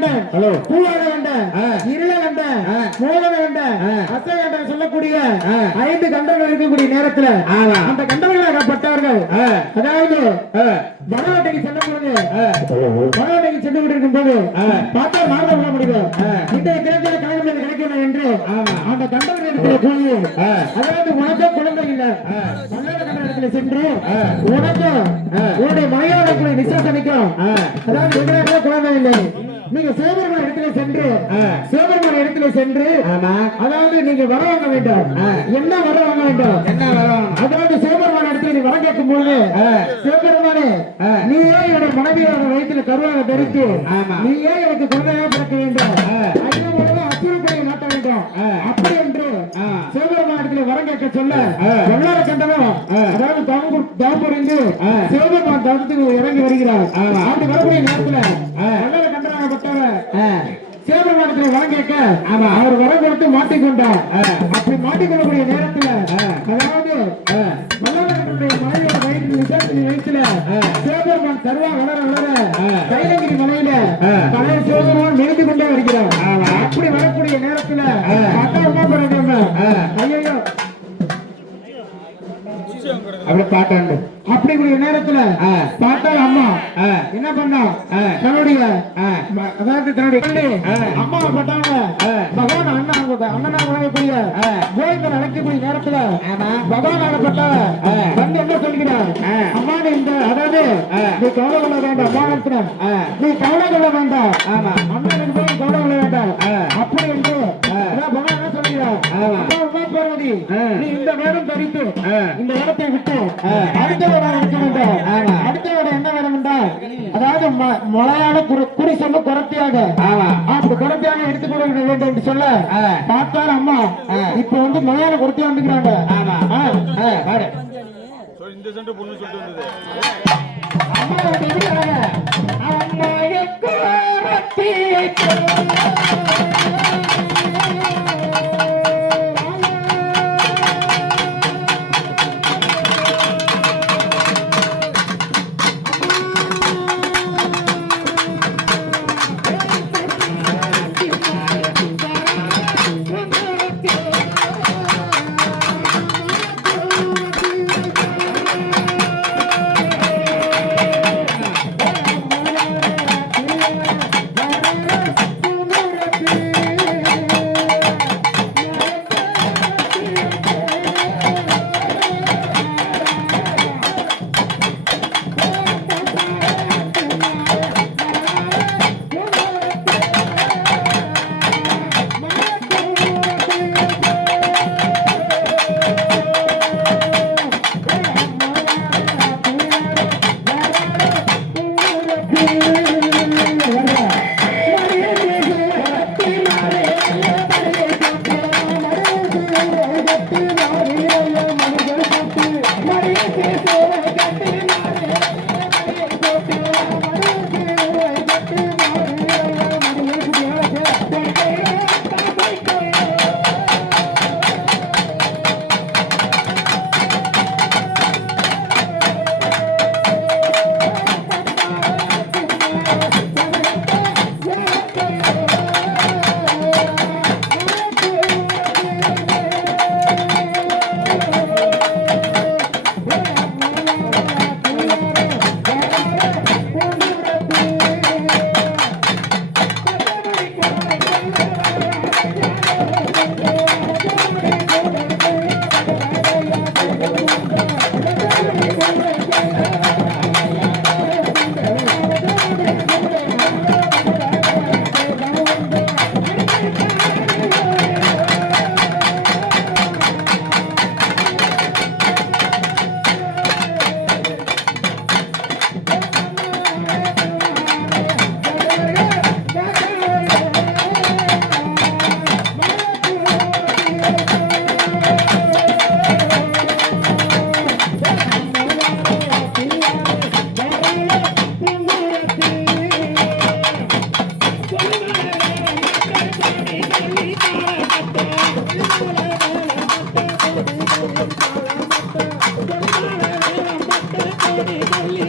கண்டன் பூவாட கண்டன் இருள கண்டன் மோகன கண்டன் அசை கண்டன் சொல்லக்கூடிய 5 கண்டங்கள் இருக்கக்கூடிய நேரத்துல அந்த கண்டங்களாகப்பட்டவர்கள் அதாவது வனவாட்டைக்கு செல்லும் பொழுது வனவாட்டைக்கு சென்று கொண்டிருக்கும் போது பார்த்தா மாறுத விட முடியும் இன்றைய கிழக்கில கழகம் கிடைக்கணும் என்று அந்த கண்டவர்களிடத்தில் போய் அதாவது உனக்கும் குழந்தை இல்லை மல்லாட கண்டனத்தில் சென்று உனக்கும் உன்னுடைய மனையோட கூட நிச்சயத்தனைக்கும் அதாவது எதிராக குழந்தை இல்லை நீங்க சிவபெருமான இடத்துல சென்று அதாவது நீங்க வர வாங்க வேண்டும் என்ன வர வாங்க வேண்டும் அதாவது சிவபெருமான இடத்துல நீ வர கேட்கும் போது சிவபெருமானே நீயே என்னோட மனைவியோட வயிற்றுல கருவாக தரித்து நீயே எனக்கு குழந்தையாக பிறக்க வேண்டும் அச்சுறுப்பையை மாட்ட வேண்டும் அப்படி என்று சிவபெருமான இடத்துல வர கேட்க சொல்ல எல்லார கண்டனும் அதாவது தவம் புரிந்து சிவபெருமான் தவத்துக்கு இறங்கி வருகிறார் அப்படி வரக்கூடிய நேரத்துல எல்லார சிவபெருமானத்தில் வரம் கேட்க அவர் வரம் கொடுத்து மாட்டிக்கொண்டார் அப்படி மாட்டிக்கொள்ளக்கூடிய நேரத்தில் அதாவது மல்லாளர்களுடைய மலையோட வயிற்றுல சிவபெருமான் தருவா வளர வளர கைலகிரி மலையில பழைய சிவபெருமான் நெருங்கி கொண்டே வருகிறார் அப்படி வரக்கூடிய நேரத்தில் ஐயோ அப்படி பாட்டாண்டு அப்படிக்கூடிய நேரத்துல பார்த்தால் அம்மா என்ன பண்ணா தன்னுடைய அதாவது தன்னுடைய அம்மாவை பட்டாங்க பகவான் அண்ணனா வழங்கக்கூடிய கோவிந்தன் அழைக்கக்கூடிய நேரத்துல பகவான் ஆகப்பட்டவ வந்து என்ன சொல்கிறார் அம்மா நீ இந்த அதாவது நீ கவலை கொள்ள வேண்டாம் அம்மா நீ கவலை கொள்ள வேண்டாம் அண்ணனுக்கு போய் கவலை கொள்ள வேண்டாம் அப்படி என்று பகவான் என்ன சொல்கிறார் பார்வதி நீ இந்த வேடம் தரித்து இந்த இடத்தை விட்டு அடுத்த அடுத்தவரை என்ன வேணும் என்றால் அதாவது மலையாள குறி சொல்ல குரத்தியாக அப்படி குரத்தியாக எடுத்துக்கொள்ள வேண்டும் என்று சொல்ல பார்த்தால் அம்மா இப்ப வந்து மலையாள குரத்தியா வந்துக்கிறாங்க Thank you.